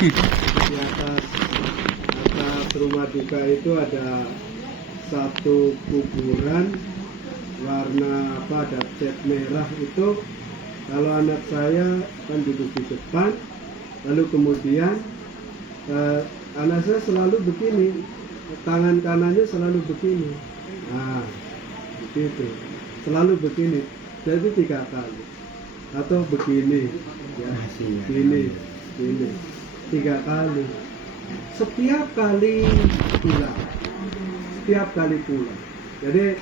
Di atas rumah duka itu ada satu kuburan warna apa, ada cat merah itu. Kalau anak saya kan duduk di depan, lalu kemudian anak saya selalu begini, tangan kanannya selalu begini, nah begitu, selalu begini, jadi 3 kali, atau begini, ya, begini, 3 kali, setiap kali pulang. Jadi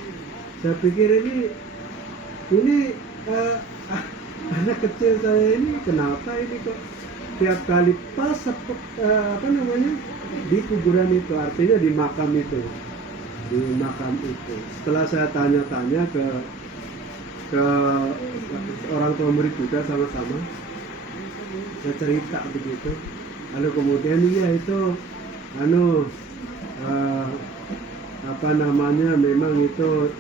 saya pikir ini anak kecil saya ini kenapa ini kok tiap kali pas di kuburan itu, artinya di makam itu. Setelah saya tanya-tanya ke orang tua murid juga sama-sama, saya cerita begitu. Lalu kemudian itu memang itu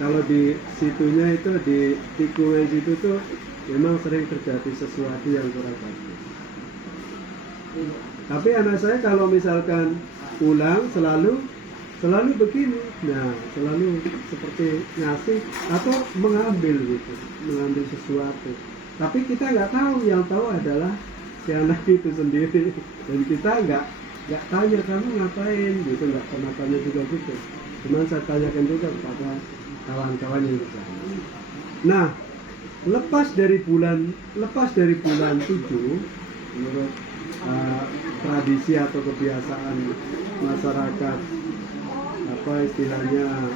kalau di situnya itu, di tikungan situ tuh memang sering terjadi sesuatu yang kurang bagus. Tapi anak saya kalau misalkan pulang selalu begini, nah selalu seperti ngasih atau mengambil sesuatu. Tapi kita nggak tahu, yang tahu adalah si anak itu sendiri, dan kita nggak tanya kamu ngapain gitu, nggak pernah tanya juga gitu. Cuman saya tanyakan juga kepada kawan-kawan yang di sana. Nah, lepas dari bulan 7, menurut tradisi atau kebiasaan masyarakat, apa istilahnya,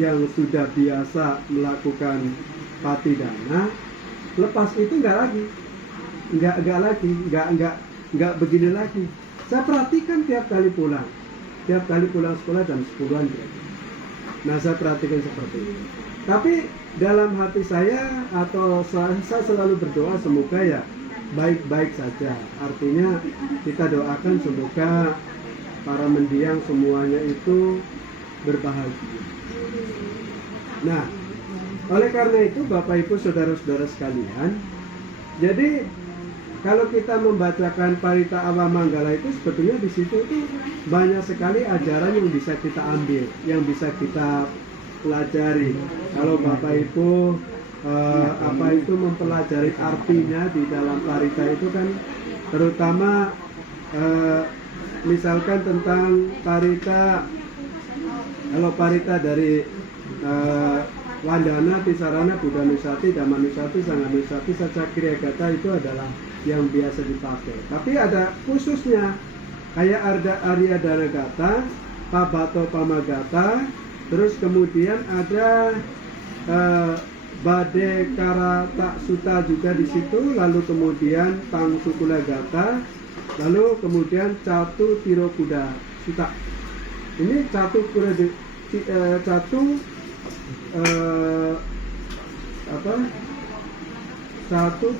yang sudah biasa melakukan patidana, lepas itu nggak begini lagi. Saya perhatikan tiap kali pulang sekolah jam 10-an. Nah, saya perhatikan seperti itu. Tapi dalam hati saya, atau saya selalu berdoa semoga ya baik-baik saja. Artinya kita doakan semoga para mendiang semuanya itu berbahagia. Nah, oleh karena itu Bapak Ibu saudara-saudara sekalian, jadi kalau kita membacakan Parita Awamanggala itu sebetulnya di situ itu banyak sekali ajaran yang bisa kita ambil, yang bisa kita pelajari. Kalau Bapak Ibu mempelajari artinya di dalam Parita itu kan, terutama misalkan tentang Parita, kalau Parita dari Wandana, Tisarana, Buddha Nusati, Dhamma Nusati, Sangha Nusati, Sacakriya Gata itu adalah yang biasa dipakai. Tapi ada khususnya, kayak Arya Dana Gata, Pabato Pamagata, terus kemudian ada Bade Karata Sutta juga di situ, lalu kemudian Tang Sukula Gata, lalu kemudian Catu Tirokuda Sutta. Ini Catu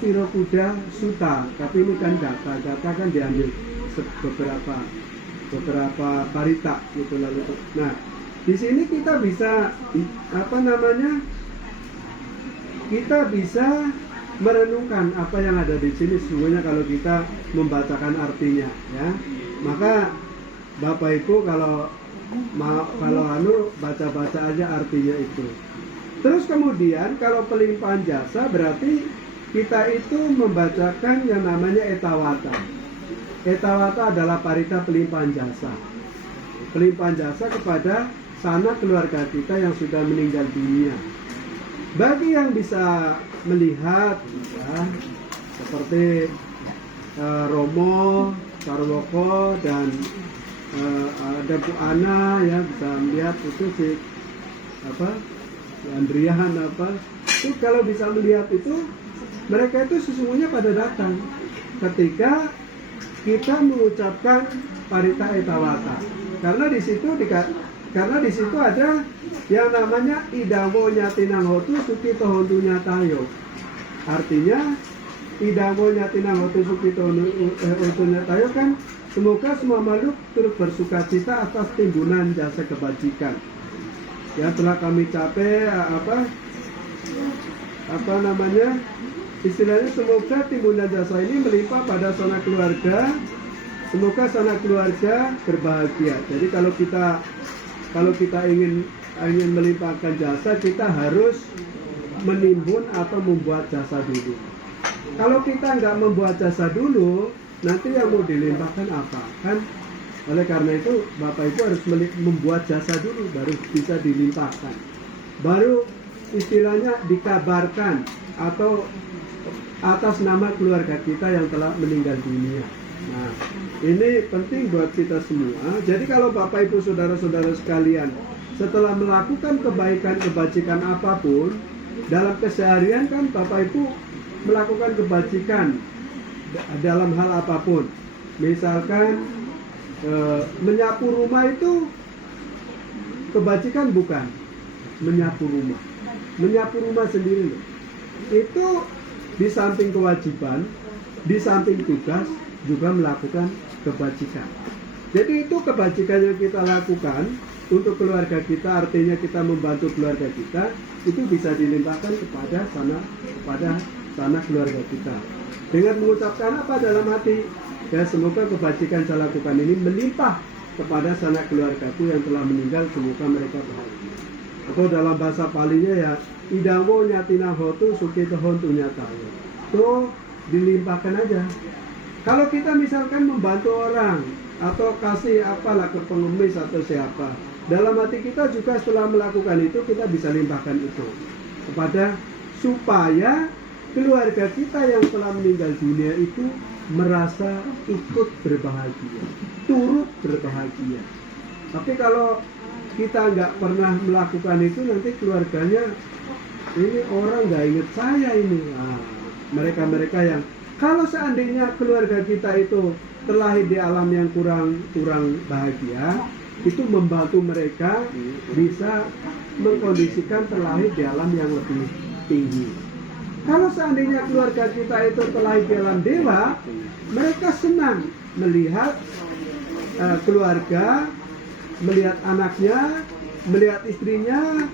Tirokuda Sutta, tapi ini kan data kan diambil beberapa parita gitu. Lalu nah, di sini kita bisa kita bisa merenungkan apa yang ada di sini semuanya kalau kita membacakan artinya, ya. Maka Bapak Ibu kalau baca-baca aja artinya itu. Terus kemudian kalau pelimpahan jasa berarti kita itu membacakan yang namanya etawata. Etawata adalah parita pelimpahan jasa. Pelimpahan jasa kepada sanak keluarga kita yang sudah meninggal dunia. Bagi yang bisa melihat, ya, seperti Romo, Sarwoko, dan ada Bu Ana, ya, bisa melihat itu si Andrian itu, kalau bisa melihat itu, mereka itu sesungguhnya pada datang ketika kita mengucapkan Parita Etawata, karena di situ ada yang namanya Idamo Nyatinang Hotu Sukito Hontu Nyatayo. Artinya Idamo Nyatinang Hotu Sukito Hontu Nyatayo kan, semoga semua makhluk turut bersuka cita atas timbunan jasa kebajikan. Ya, telah kami capai istilahnya semoga timbungan jasa ini melimpah pada sanak keluarga, semoga sanak keluarga berbahagia. Jadi kalau kita ingin melimpahkan jasa, kita harus menimbun atau membuat jasa dulu. Kalau kita nggak membuat jasa dulu, nanti yang mau dilimpahkan apa? Kan oleh karena itu Bapak Ibu harus membuat jasa dulu, baru bisa dilimpahkan. Baru istilahnya dikabarkan atau atas nama keluarga kita yang telah meninggal dunia. Nah, ini penting buat kita semua. Jadi kalau Bapak Ibu saudara-saudara sekalian setelah melakukan kebaikan-kebajikan apapun dalam keseharian, kan Bapak Ibu melakukan kebajikan dalam hal apapun. Misalkan menyapu rumah itu kebajikan bukan? Menyapu rumah sendiri loh. Itu di samping kewajiban, di samping tugas juga melakukan kebajikan. Jadi itu kebajikan yang kita lakukan untuk keluarga kita, artinya kita membantu keluarga kita, itu bisa dilimpahkan kepada sanak keluarga kita. Dengan mengucapkan apa dalam hati? Ya, semoga kebajikan saya lakukan ini melimpah kepada sanak keluargaku yang telah meninggal, semoga mereka bahagia. Atau dalam bahasa Palinya ya, idawo nyatina hotu sukito hontu nyatayo. Itu dilimpahkan aja. Kalau kita misalkan membantu orang atau kasih apalah ke pengemis atau siapa, dalam hati kita juga setelah melakukan itu kita bisa limpahkan itu kepada, supaya keluarga kita yang telah meninggal dunia itu merasa ikut berbahagia, turut berbahagia. Tapi kalau kita nggak pernah melakukan itu, nanti keluarganya ini orang nggak ingat saya ini. Nah, mereka yang kalau seandainya keluarga kita itu terlahir di alam yang kurang bahagia, itu membantu mereka bisa mengkondisikan terlahir di alam yang lebih tinggi. Kalau seandainya keluarga kita itu terlahir di alam dewa, mereka senang melihat keluarga, melihat anaknya, melihat istrinya,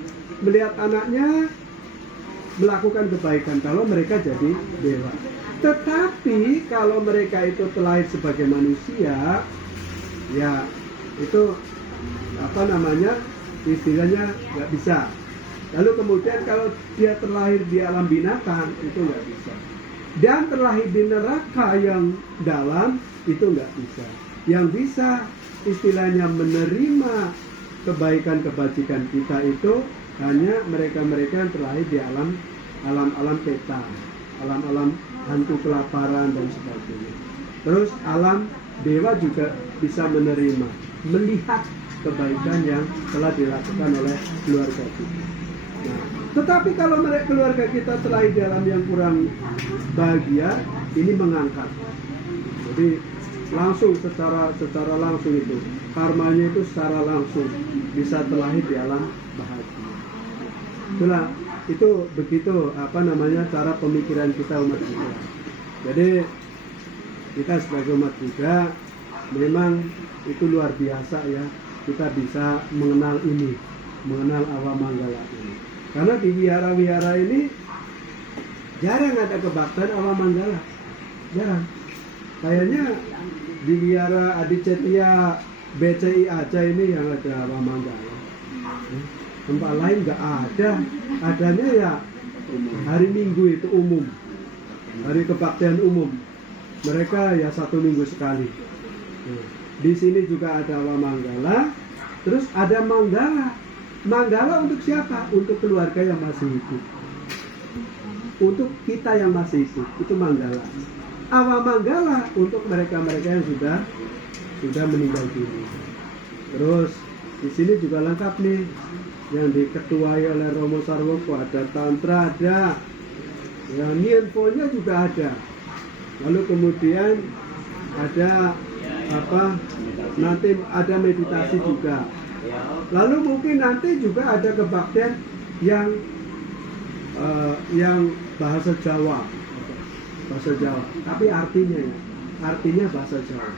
melihat anaknya melakukan kebaikan kalau mereka jadi dewa. Tetapi kalau mereka itu terlahir sebagai manusia, ya itu istilahnya nggak bisa. Lalu kemudian kalau dia terlahir di alam binatang, itu nggak bisa. Dan terlahir di neraka yang dalam, itu nggak bisa. Yang bisa istilahnya menerima kebaikan-kebajikan kita itu hanya mereka-mereka yang terlahir di alam peta, alam hantu kelaparan dan sebagainya. Terus alam dewa juga bisa menerima, melihat kebaikan yang telah dilakukan oleh keluarga kita. Nah, tetapi kalau keluarga kita terlahir di alam yang kurang bahagia, ini mengangkat. Jadi langsung secara langsung itu karmanya itu secara langsung bisa terlahir di alam bahagia. Itulah itu begitu cara pemikiran kita umat Buddha. Jadi kita sebagai umat Buddha memang itu luar biasa ya, kita bisa mengenal Awamanggala ini. Karena di wihara-wihara ini jarang ada kebaktian Awamanggala, jarang. Kayaknya di wihara Adicetia BCI aja ini yang ada Awamanggala. Tempat lain nggak ada, adanya ya hari Minggu itu umum, hari kebaktian umum. Mereka ya 1 minggu sekali. Di sini juga ada Awamanggala, terus ada Manggala. Manggala untuk siapa? Untuk keluarga yang masih hidup. Untuk kita yang masih hidup, itu Manggala. Awamanggala untuk mereka-mereka yang sudah meninggal dunia. Terus di sini juga lengkap nih, yang diketuai oleh Romo Sarwoko, ada Tantra, ada yang Nienponya juga ada. Lalu kemudian ada nanti ada meditasi juga. Lalu mungkin nanti juga ada kebaktian yang bahasa Jawa, tapi artinya bahasa Jawa.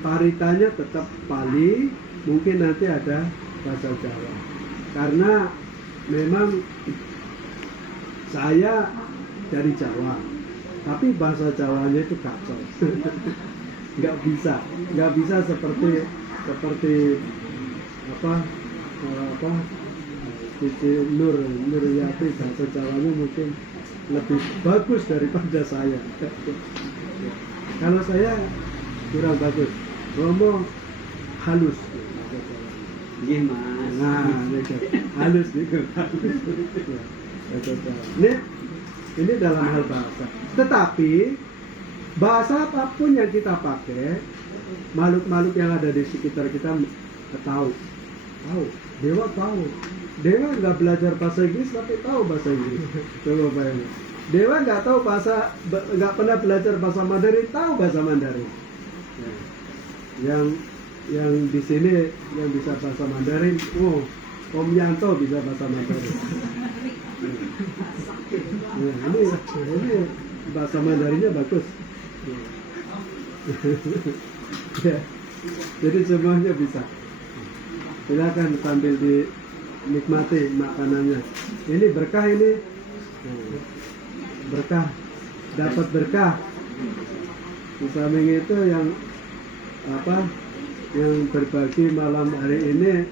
Paritanya tetap Pali, mungkin nanti ada bahasa Jawa. Karena memang saya dari Jawa, tapi bahasa Jawanya itu kacau. nggak bisa seperti apa Cici Nuryati, bahasa Jawanya mungkin lebih bagus daripada saya. Kalau saya kurang bagus, ngomong halus. Iya mas. Nah, gitu. Halus gitu. Ini dalam hal bahasa. Tetapi bahasa apapun yang kita pakai, makhluk-makhluk yang ada di sekitar kita tahu. Dewa tahu. Dewa nggak belajar bahasa Inggris tapi tahu bahasa Inggris. Coba bayangin. Dewa nggak tahu nggak pernah belajar bahasa Mandarin, tahu bahasa Mandarin. Yang di sini yang bisa bahasa Mandarin, Om Yanto bisa bahasa Mandarin. Ini bahasa Mandarinnya bagus. Ya, jadi semuanya bisa. Silakan sambil dinikmati makanannya. Ini berkah ini. Berkah, dapat berkah. Di samping itu yang berbagi malam hari ini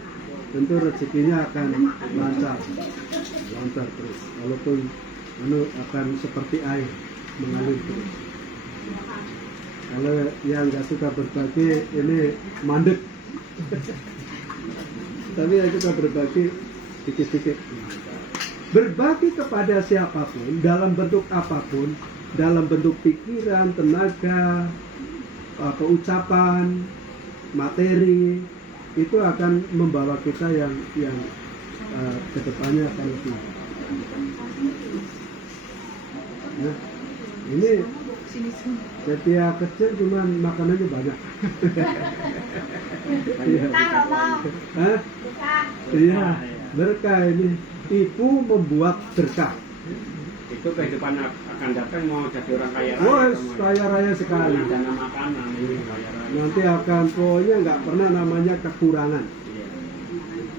tentu rezekinya akan lancar terus. Walaupun akan seperti air mengalir terus. Kalau yang nggak suka berbagi ini mandek. Tapi yang suka berbagi dikit-dikit. Berbagi kepada siapapun, dalam bentuk apapun, dalam bentuk pikiran, tenaga, ucapan, materi, itu akan membawa kita yang kedepannya akan lebih. Nah, ini setiap kecil cuman makanannya banyak. Iya, berkah ini. Ibu membuat berkah. Itu kehidupan akan datang mau jadi orang kaya raya. Wah, kaya raya sekali. Dana makanan ini kaya raya. Nanti akan pokoknya nggak pernah namanya kekurangan.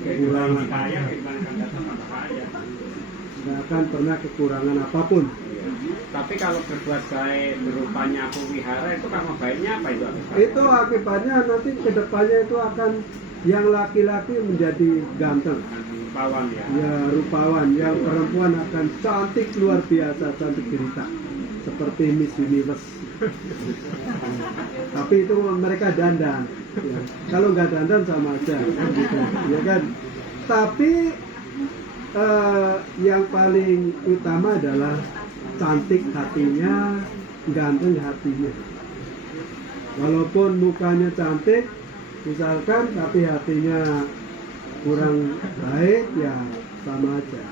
Kehidupan kaya, kehidupan akan datang tambah kaya. Nggak akan pernah kekurangan apapun. Tapi kalau berbuat baik berupanya aku wihara itu karena baiknya apa itu? Itu akibatnya nanti kedepannya itu akan yang laki-laki menjadi ganteng. Rupawan ya. Ya, rupawan. Yang perempuan akan cantik luar biasa, cantik derita. Seperti Miss Universe. Tapi itu mereka dandan. Ya. Kalau nggak dandan sama aja, gitu. Ya kan? Tapi yang paling utama adalah cantik hatinya, ganteng hatinya. Walaupun mukanya cantik, misalkan, tapi hatinya kurang baik, ya sama aja.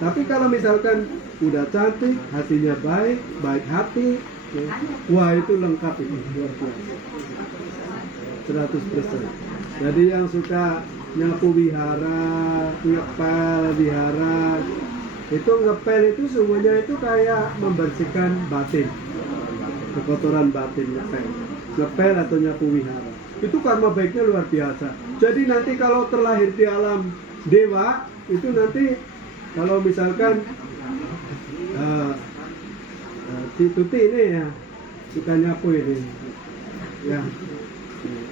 Tapi kalau misalkan udah cantik, hatinya baik hati, ya, wah itu lengkap itu, luar biasa. 100%. Jadi yang suka nyapu wihara, ngepel wihara, itu ngepel itu semuanya itu kayak membersihkan batin, kekotoran batin ngepel atau nyapu wihara. Itu karma baiknya luar biasa. Jadi nanti kalau terlahir di alam dewa, itu nanti kalau misalkan si Tuti ini ya suka nyapu ini, ya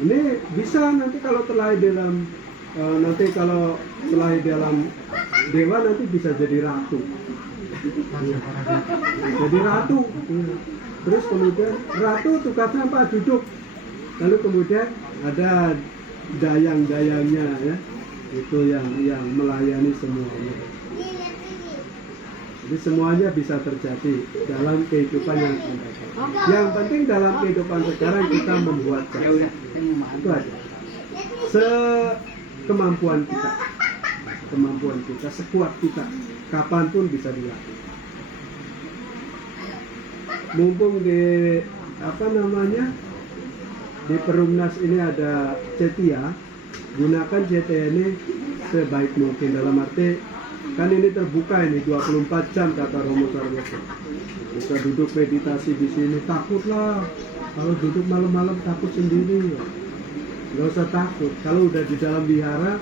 ini bisa nanti kalau terlahir dalam nanti kalau terlahir dalam dewa nanti bisa jadi ratu. Jadi ratu. Terus kemudian ratu tugasnya apa? Duduk. Lalu kemudian ada dayang-dayangnya ya, itu yang melayani semuanya. Jadi semuanya bisa terjadi dalam kehidupan yang akan datang. Yang penting dalam kehidupan sekarang kita membuat cara. Itu aja. Kemampuan kita, sekuat kita, kapanpun bisa dilakukan. Mumpung di di Perumnas ini ada cetia, gunakan cetia ini sebaik mungkin. Dalam arti kan ini terbuka ini 24 jam kata Romo Sarwono. Bisa duduk meditasi di sini, takutlah kalau duduk malam-malam takut sendiri. Gak usah takut, kalau udah di dalam wihara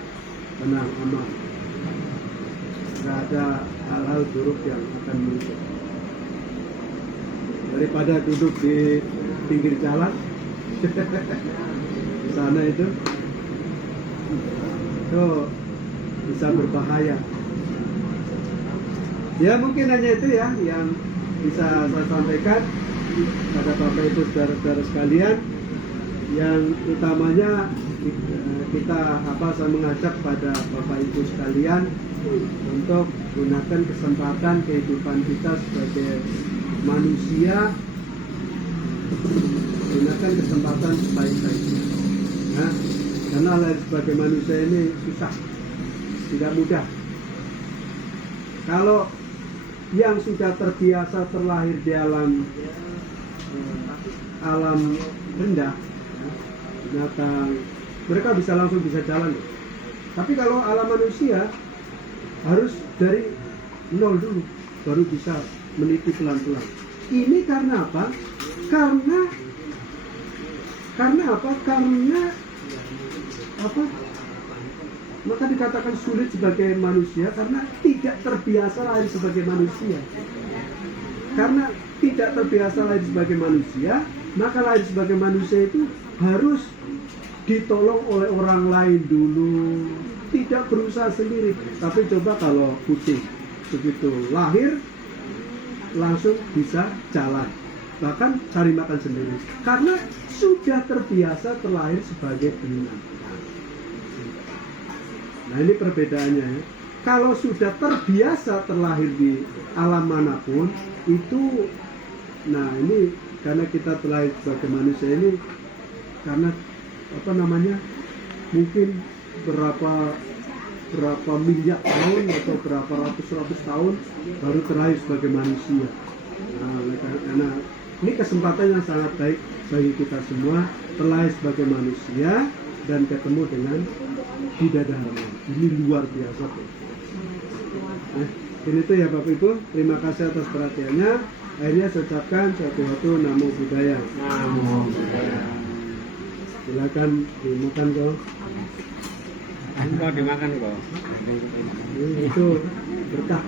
tenang, aman. Gak ada hal-hal buruk yang akan muncul. daripada duduk di pinggir jalan sana itu bisa berbahaya. Ya mungkin hanya itu ya yang bisa saya sampaikan pada Bapak Ibu saudara-saudara sekalian. Yang utamanya kita saya mengajak pada Bapak Ibu sekalian untuk gunakan kesempatan kehidupan kita sebagai manusia, gunakan kesempatan sebaik-baiknya. Nah, karena lahir sebagai manusia ini susah, tidak mudah. Kalau yang sudah terbiasa terlahir di alam rendah, binatang, mereka langsung bisa jalan. Tapi kalau alam manusia harus dari nol dulu, baru bisa meniti pelan-pelan. Ini karena apa? Karena apa? Maka dikatakan sulit sebagai manusia karena tidak terbiasa lahir sebagai manusia. Karena tidak terbiasa lahir sebagai manusia, maka lahir sebagai manusia itu harus ditolong oleh orang lain dulu, tidak berusaha sendiri. Tapi coba kalau kucing begitu lahir langsung bisa jalan, bahkan cari makan sendiri, karena sudah terbiasa terlahir sebagai binatang. Nah ini perbedaannya ya. Kalau sudah terbiasa terlahir di alam manapun itu, nah ini karena kita terlahir sebagai manusia ini karena mungkin berapa miliar tahun atau berapa ratus tahun baru terlahir sebagai manusia. Nah, karena ini kesempatan yang sangat baik bagi kita semua terlahir sebagai manusia dan ketemu dengan bidadari. Ini luar biasa tuh. Ini tuh ya Bapak Ibu, terima kasih atas perhatiannya. Akhirnya saya ucapkan suatu Namo Buddhaya. Namo Buddhaya. Silakan dimakan kau. Kau dimakan kau. Itu berkah.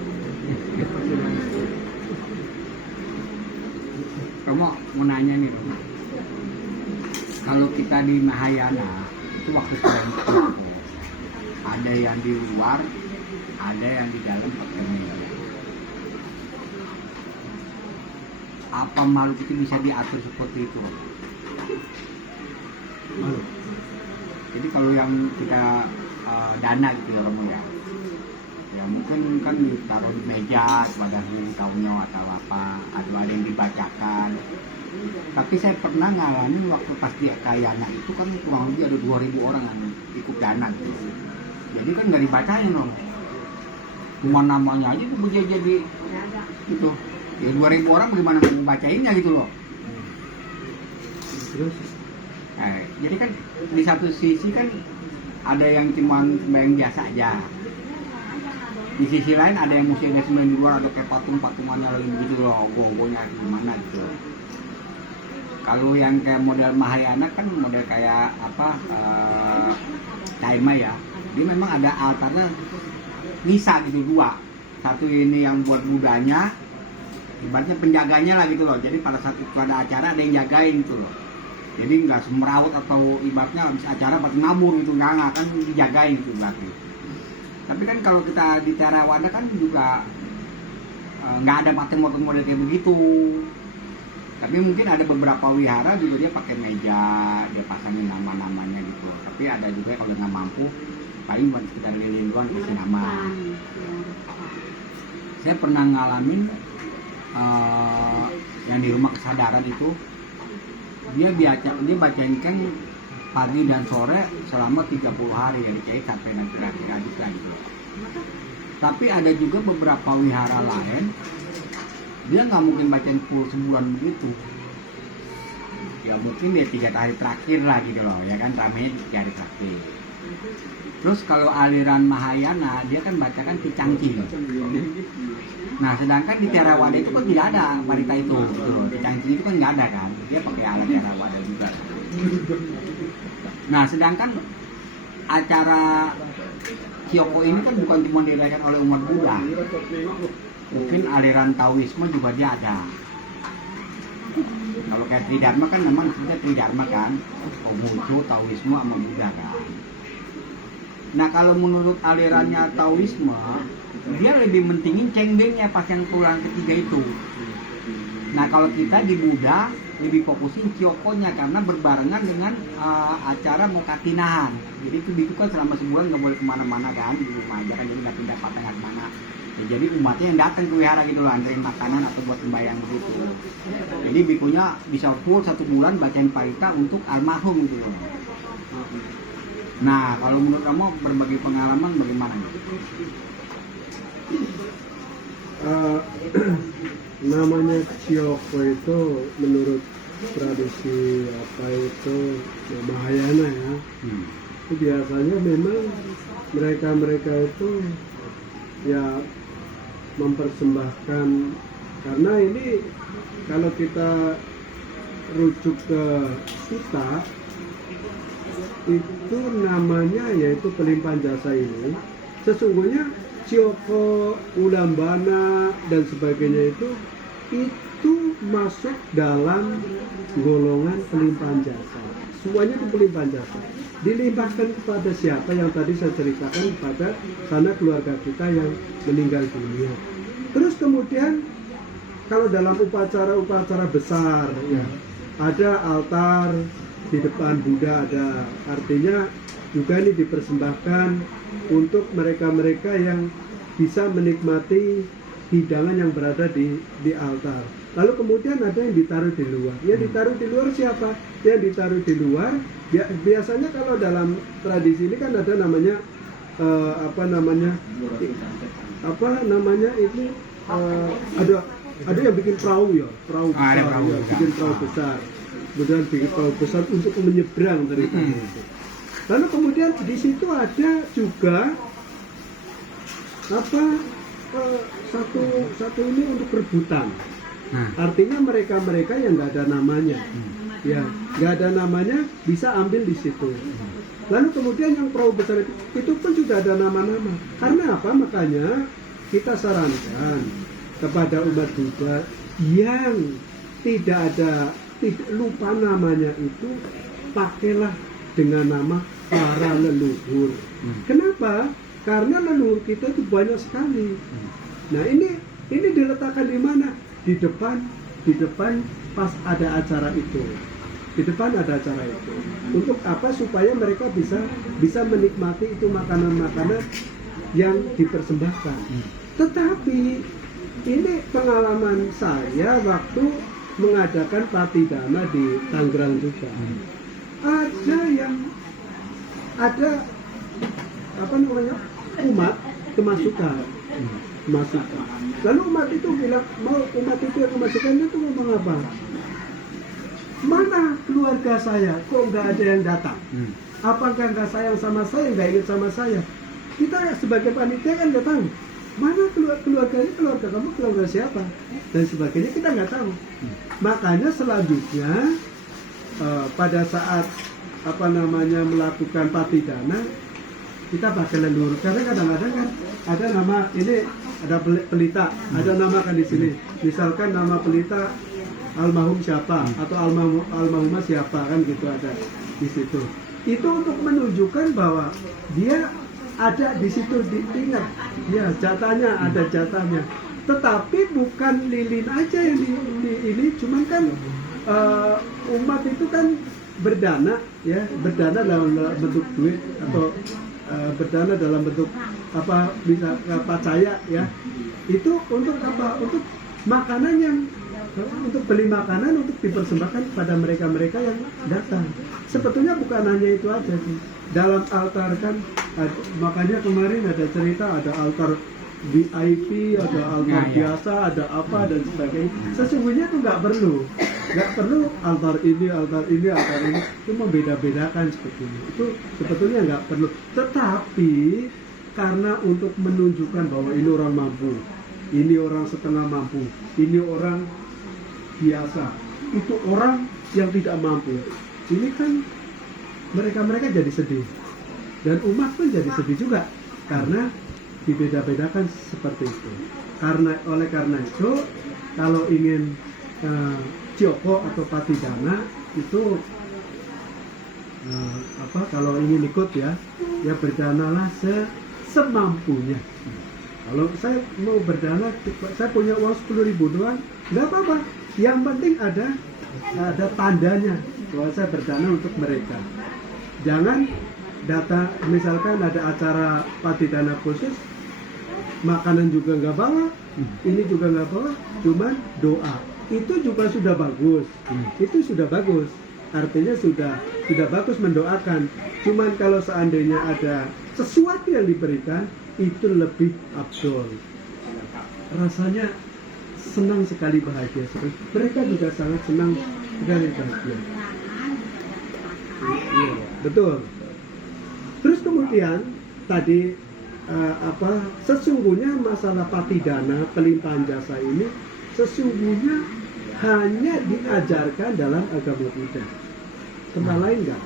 Kamu mau nanya nih, Romo. Kalau kita di Mahayana itu waktu sekarang ada yang di luar, ada yang di dalam pakai meja. Apa makhluk itu bisa diatur seperti itu? Jadi kalau yang kita dana gitu ya Romo ya, ya mungkin kan ditaruh di meja, ada tahunnya atau apa, atau ada yang dibacakan. Tapi saya pernah ngalamin waktu pas di Kayana itu kan kurang lebih ada 2.000 orang yang ikut dana gitu. Jadi kan nggak dibacain Om, cuma namanya aja tuh jadi gitu. Ya 2.000 orang bagaimana mau bacainnya gitu loh. Terus? Jadi kan di satu sisi kan ada yang cuma sembahyang biasa aja. Di sisi lain ada yang mesti ada sembahyang di luar, ada kayak patung-patungannya lagi begitu loh, gogonya gimana gitu. Kalau yang kayak model Mahayana kan model kayak apa Daima ya. Dia memang ada altarnya bisa gitu dua. Satu ini yang buat Budanya, ibaratnya penjaganya lah gitu loh. Jadi pada saat itu ada acara ada yang jagain gitu loh. Jadi nggak semeraut atau ibaratnya habis acara pada nabur gitu, nggak kan dijagain gitu berarti. Tapi kan kalau kita di Theravada kan juga nggak ada pakai model kayak begitu. Tapi mungkin ada beberapa wihara juga dia pakai meja, dia pasangin nama-namanya gitu. Tapi ada juga kalau nggak mampu, paling buat sekitar lilin doang kasih nama. Saya pernah ngalamin yang di rumah kesadaran itu, dia bacain kan pagi dan sore selama 30 hari dari cek sampai nanti terakhir habis lagi. Tapi ada juga beberapa wihara lain dia nggak mungkin bacain full sebulan begitu. Ya mungkin dia 3 hari terakhir lah gitu loh, ya kan ramenya 3 hari terakhir. Terus kalau aliran Mahayana dia kan bacakan Ticangci. Nah sedangkan di Theravada itu kan tidak ada wanita itu. Ticangci itu kan nggak ada kan, dia pakai alat Theravada juga. Nah sedangkan acara Kyoko ini kan bukan cuma dirayakan oleh umat Buddha, mungkin aliran Taoisme juga dia ada. Kalau kayak Tridharma kan memang sebenarnya Tridharma kan, Konghucu, Taoisme sama Buddha kan. Nah kalau menurut alirannya Taoisme, dia lebih mentingin cengbengnya pas yang tulang ketiga itu. Nah kalau kita di Buddha lebih fokusin Kyokonya karena berbarengan dengan acara Mokatinahan. Jadi itu kan selama sebulan nggak boleh kemana-mana kan, di rumah aja kan, jadi nggak pindah patah kemana. Ya, jadi umatnya yang datang ke wihara gitu loh, anterin makanan atau buat sembahyang gitu. Jadi bikunya bisa full 1 bulan bacain parita untuk almarhum gitu loh. Nah kalau menurut kamu berbagi pengalaman bagaimana? Namanya Kyoko itu menurut tradisi apa itu ya, Mahayana ya. Itu biasanya memang mereka itu ya mempersembahkan, karena ini kalau kita rujuk ke Sutta itu namanya yaitu pelimpahan jasa ini sesungguhnya Kyoko, Ulambana dan sebagainya itu masuk dalam golongan pelimpahan jasa. Semuanya itu pelimpahan jasa. Dilimpahkan kepada siapa yang tadi saya ceritakan, kepada sanak keluarga kita yang meninggal dunia. Terus kemudian kalau dalam upacara-upacara besar ya, ada altar di depan Buddha, ada artinya juga ini dipersembahkan untuk mereka-mereka yang bisa menikmati hidangan yang berada di altar. Lalu kemudian ada yang ditaruh di luar. Yang ditaruh di luar siapa? Yang ditaruh di luar biasanya kalau dalam tradisi ini kan ada namanya ada yang bikin perahu ya, perahu besar, bikin perahu besar. Kemudian bikin perahu besar untuk menyeberang dari sana itu. Lalu kemudian di situ ada juga satu ini untuk rebutan. Artinya mereka yang nggak ada namanya, ya nggak ada namanya bisa ambil di situ. Lalu kemudian yang perahu besar itu pun sudah ada nama-nama. Karena apa? Makanya kita sarankan kepada umat Buddha yang tidak lupa namanya itu, pakailah dengan nama para leluhur. Kenapa? Karena leluhur kita itu banyak sekali. Nah ini diletakkan di mana? Di depan pas ada acara itu. Di depan ada acara itu. Untuk apa? Supaya mereka bisa menikmati itu makanan-makanan yang dipersembahkan. Tetapi ini pengalaman saya waktu mengadakan Patidana di Tangerang juga. Ada umat kemasukan. Lalu umat itu bilang, umat itu yang kemasukan itu ngomong apa? Mana keluarga saya? Kok nggak ada yang datang? Apakah nggak sayang sama saya, nggak ingat sama saya? Kita sebagai panitia kan nggak tahu. Mana keluarganya, keluarga kamu, keluarga siapa? Dan sebagainya kita nggak tahu. Makanya selanjutnya pada saat melakukan Patidana, kita pakai leluhur. Karena kadang-kadang kan ada nama ini, ada pelita, ada nama kan di sini. Misalkan nama pelita almarhum siapa atau almarhumah siapa kan gitu ada di situ. Itu untuk menunjukkan bahwa dia ada di situ, diingat ya jatahnya, ada jatahnya. Tetapi bukan lilin aja yang ini, cuman kan umat itu kan berdana dalam bentuk duit atau berdana dalam bentuk apa, bisa percaya ya. Itu untuk apa? Untuk makanan yang untuk beli makanan untuk dipersembahkan kepada mereka-mereka yang datang. Sebetulnya bukan hanya itu aja sih. Dalam altar kan makanya kemarin ada cerita, ada altar VIP, ada altar biasa, ada apa dan sebagainya. Sesungguhnya itu nggak perlu altar ini, itu membeda-bedakan sebetulnya. Itu sebetulnya nggak perlu. Tetapi karena untuk menunjukkan bahwa ini orang mampu, ini orang setengah mampu, ini orang biasa, itu orang yang tidak mampu. Ini kan mereka jadi sedih, dan umat pun jadi sedih juga karena dibeda-bedakan seperti itu. Oleh karena itu, kalau ingin Joko atau Patidana itu kalau ingin ikut ya berdanalah semampunya. Kalau saya mau berdana, saya punya uang 10.000 doang, nggak apa-apa. Yang penting ada tandanya bahwa saya berdana untuk mereka. Jangan data, misalkan ada acara Patidana khusus, makanan juga nggak bawa, ini juga nggak bawa, cuman doa. Itu juga sudah bagus. Itu sudah bagus. Artinya sudah bagus mendoakan. Cuman kalau seandainya ada sesuatu yang diberikan, itu lebih abdol. Rasanya senang sekali, bahagia sekali. Mereka juga sangat senang sekali, bahagia. Betul. Terus kemudian tadi sesungguhnya masalah patidana, pelimpahan jasa ini sesungguhnya hanya diajarkan dalam agama Buddha. Tempat lain enggak.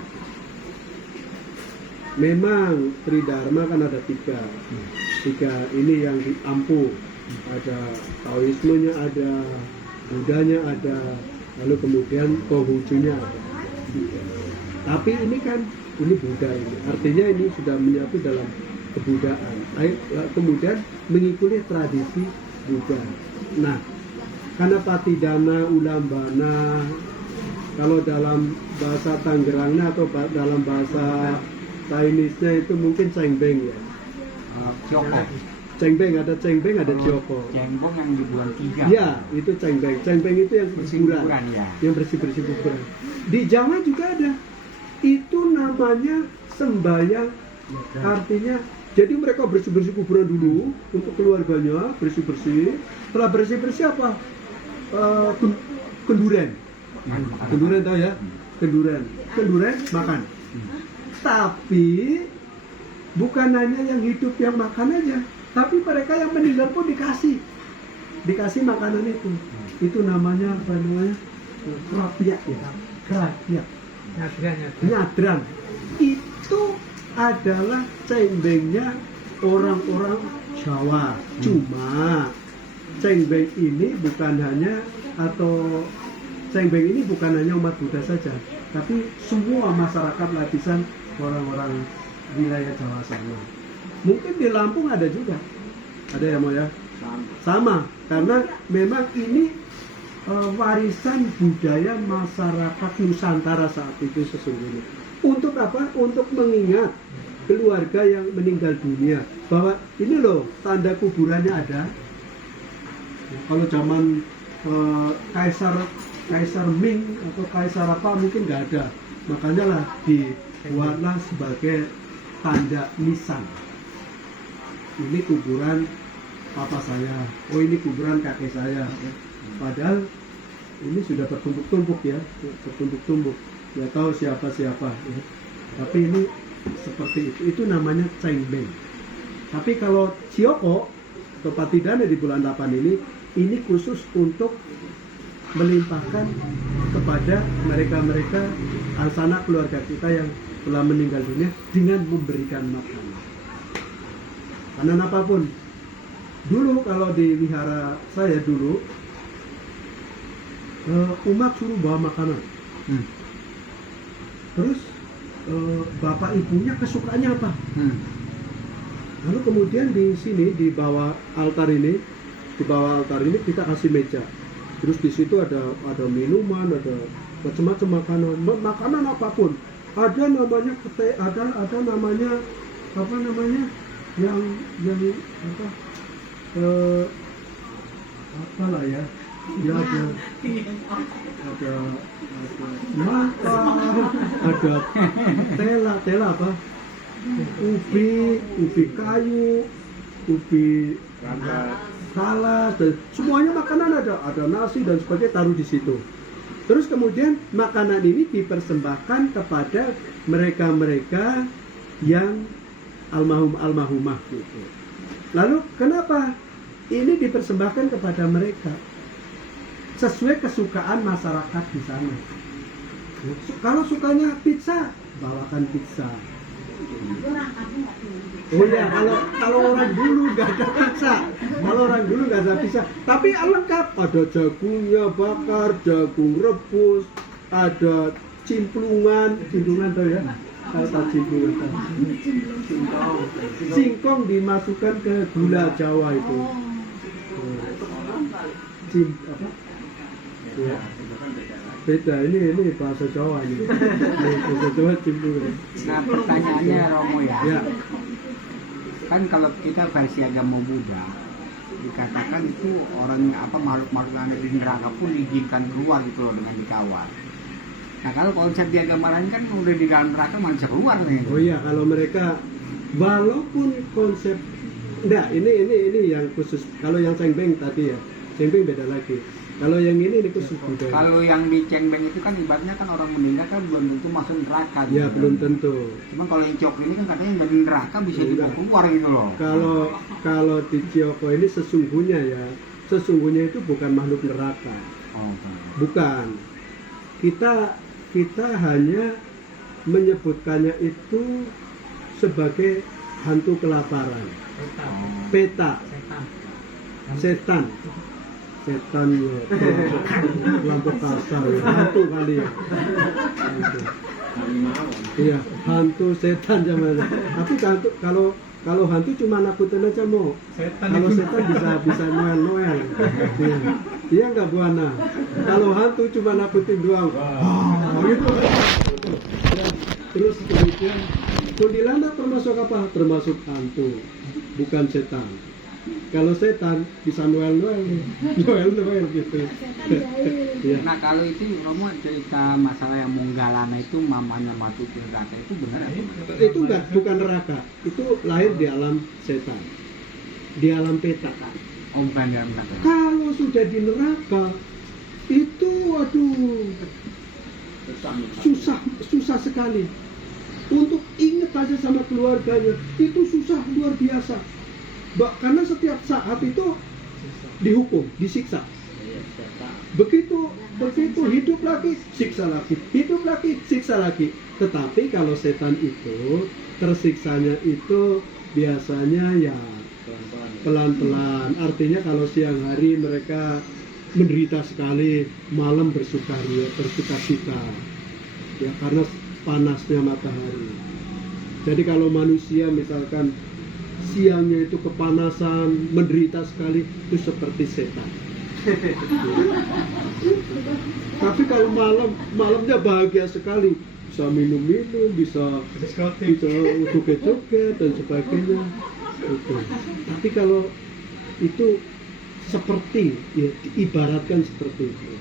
Memang Tridharma kan ada tiga ini yang diampu. Ada Taoismenya, ada Buddhanya, ada lalu kemudian Konghucunya ada. Tapi ini Buddha ini, artinya ini sudah menyatu dalam kebudayaan. Kemudian mengikuti tradisi Buddha. Nah, karena Patidana, Ulambana, kalau dalam bahasa Tanggerangnya atau dalam bahasa Chinese-nya itu mungkin Cengbeng ya. Joko. Cengbeng, ada Cengbeng, ada Joko. Cengbong yang di bulan 3. Ya, itu Cengbeng. Cengbeng itu yang kuburan, ya. yang bersih-bersih kuburan. Di Jawa juga ada. Itu namanya sembahyang, artinya jadi mereka bersih-bersih kuburan dulu untuk keluarganya, bersih-bersih. Setelah bersih-bersih apa? Kenduren. Kenduren tahu ya? Kenduren makan. Tapi bukan hanya yang hidup yang makan aja, tapi mereka yang meninggal pun dikasih makanan itu. Itu namanya apa namanya? Kerapiak ya. Kerapiak. Nyadran. Itu adalah cengbengnya orang-orang Jawa. Cuma cengbeng ini bukan hanya cengbeng ini bukan hanya umat Buddha saja, tapi semua masyarakat lapisan orang-orang wilayah Jawa sana. Mungkin di Lampung ada juga. Ada ya, Mo ya? Sama, karena memang ini warisan budaya masyarakat Nusantara saat itu sesungguhnya. Untuk apa? Untuk mengingat keluarga yang meninggal dunia bahwa ini loh tanda kuburannya ada. Kalau zaman Kaisar Ming atau Kaisar apa mungkin nggak ada, makanya lah dibuatlah sebagai tanda nisan. Ini kuburan papa saya, oh ini kuburan kakek saya. Padahal ini sudah bertumpuk-tumpuk ya, bertumpuk-tumpuk. Nggak tahu siapa-siapa. Ya. Tapi ini seperti itu namanya cengbeng. Tapi kalau Joko atau Patidana di bulan 8 ini khusus untuk melimpahkan kepada mereka-mereka sanak keluarga kita yang telah meninggal dunia dengan memberikan makanan. Karena apapun, dulu kalau di wihara saya dulu umat suruh bawa makanan. Terus bapak ibunya kesukaannya apa? Lalu kemudian di sini di bawah altar ini kita kasih meja. Terus di situ ada minuman, ada macam-macam makanan apapun. Ada namanya ada namanya apa namanya yang apa apalah ya. Ya ada nangka, ada tela apa? Ubi kayu, ubi salas, dan semuanya makanan ada nasi dan sebagainya taruh di situ. Terus kemudian makanan ini dipersembahkan kepada mereka-mereka yang almarhumah gitu. Lalu kenapa ini dipersembahkan kepada mereka? Sesuai kesukaan masyarakat di sana. Kalau sukanya pizza, bawakan pizza. Oh ya, kalau orang dulu nggak ada pizza, kalau orang dulu nggak ada pizza, tapi lengkap, ada jagungnya bakar, jagung rebus, ada cimplungan tau ya, tahu cimplungan tahu. Singkong dimasukkan ke gula Jawa itu. Apa? Ya. Beda, ini bahasa Jawa ini. Bahasa Jawa cimplungan. Nah pertanyaannya Romo ya, Ya. kan kalau kita versi agama Buddha dikatakan itu orang makhluk-makhluk yang ada di neraka pun diizinkan keluar gitu loh dengan dikawal. Nah kalau konsep di agama lain kan udah di dalam neraka manusia keluar nih. Oh iya, kalau mereka walaupun konsep ini yang khusus. Kalau yang cengbeng tadi ya, cengbeng beda lagi. Kalau yang ini khusus budaya. Kalau yang di Cengbeng itu kan ibaratnya kan orang meninggal kan belum tentu masuk neraka. Ya gitu. belum tentu. Cuman kalau yang Cok ini kan katanya dari neraka bisa dibawa keluar gitu loh. Kalau di Cioko ini sesungguhnya itu bukan makhluk neraka. Oh, Bukan. Kita hanya menyebutkannya itu sebagai hantu kelaparan. Peta. Setan ya, lampu kasar ya, hantu kali ya. Iya, hantu setan zaman. Tapi kalau hantu cuma nakutin aja mau. Kalau setan bisa noel. Dia nggak buana. Kalau hantu cuma nakutin doang. Gitu. Ya, terus kemudian kuntilanak termasuk apa? Termasuk hantu, bukan setan. Kalau setan bisa noel gitu. Ya. Nah kalau itu Romo cerita masalah yang Monggalana itu mamanya masuk ke neraka itu benar apa? Itu bukan neraka, itu lahir di alam setan, di alam peta. Oh bukan dalam neraka. Kalau sudah di neraka itu susah sekali untuk ingat aja sama keluarganya, itu susah luar biasa. Karena setiap saat itu dihukum, disiksa. Begitu hidup lagi, siksa lagi, hidup lagi, siksa lagi. Tetapi kalau setan itu tersiksanya itu biasanya ya pelan-pelan. Artinya kalau siang hari mereka menderita sekali, malam bersuka-cita. Ya karena panasnya matahari. Jadi kalau manusia misalkan siangnya itu kepanasan, menderita sekali, itu seperti setan. Tapi kalau malamnya bahagia sekali, bisa minum-minum, bisa joget-joget dan sebagainya. Itu. Tapi kalau itu seperti, ya, diibaratkan seperti itu.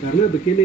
Karena begini